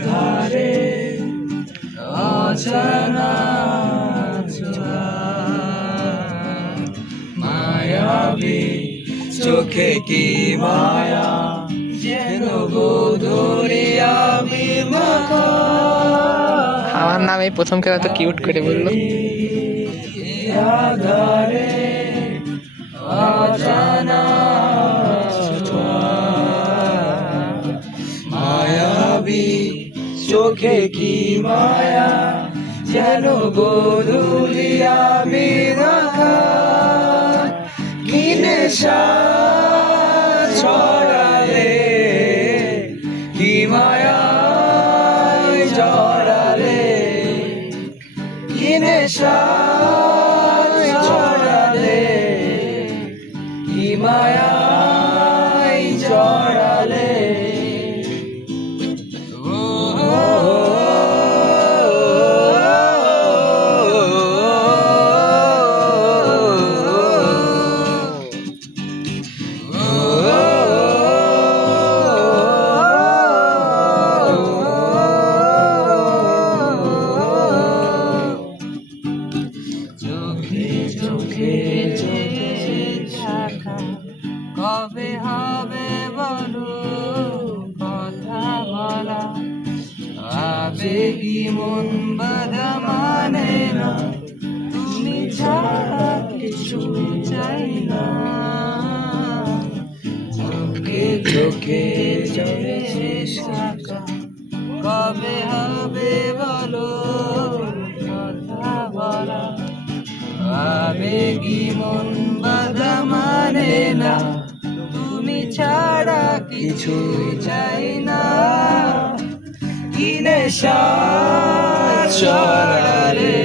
আধারে অজানা মায়াবী চোখে কি মায়া যেন গোধূলি আবির মাখা। আমার নাম এই প্রথম কেউ এত কিউট করে বললো। আধারে অজানা মায়াবী চোখে কি মায়া যেন গোধূলি আবির মাখা। কি নেশা ছড়ালে কি মায়ায় জড়ালে, কি নেশা ছড়ালে কি মায়ায় জড়ালে। চোখে দেখা কবে হবে বলো কথা বলা, আবেগী মন বাধা মানে না, তুমি ছাড়া কিছু চাই না। চোখে চোখে দেখা কবে হবে বলো কথা বলা, আবেগী মন বাধা মানে না, তুমি ছাড়া কিছুই চাই না। কি নেশা ছড়ালে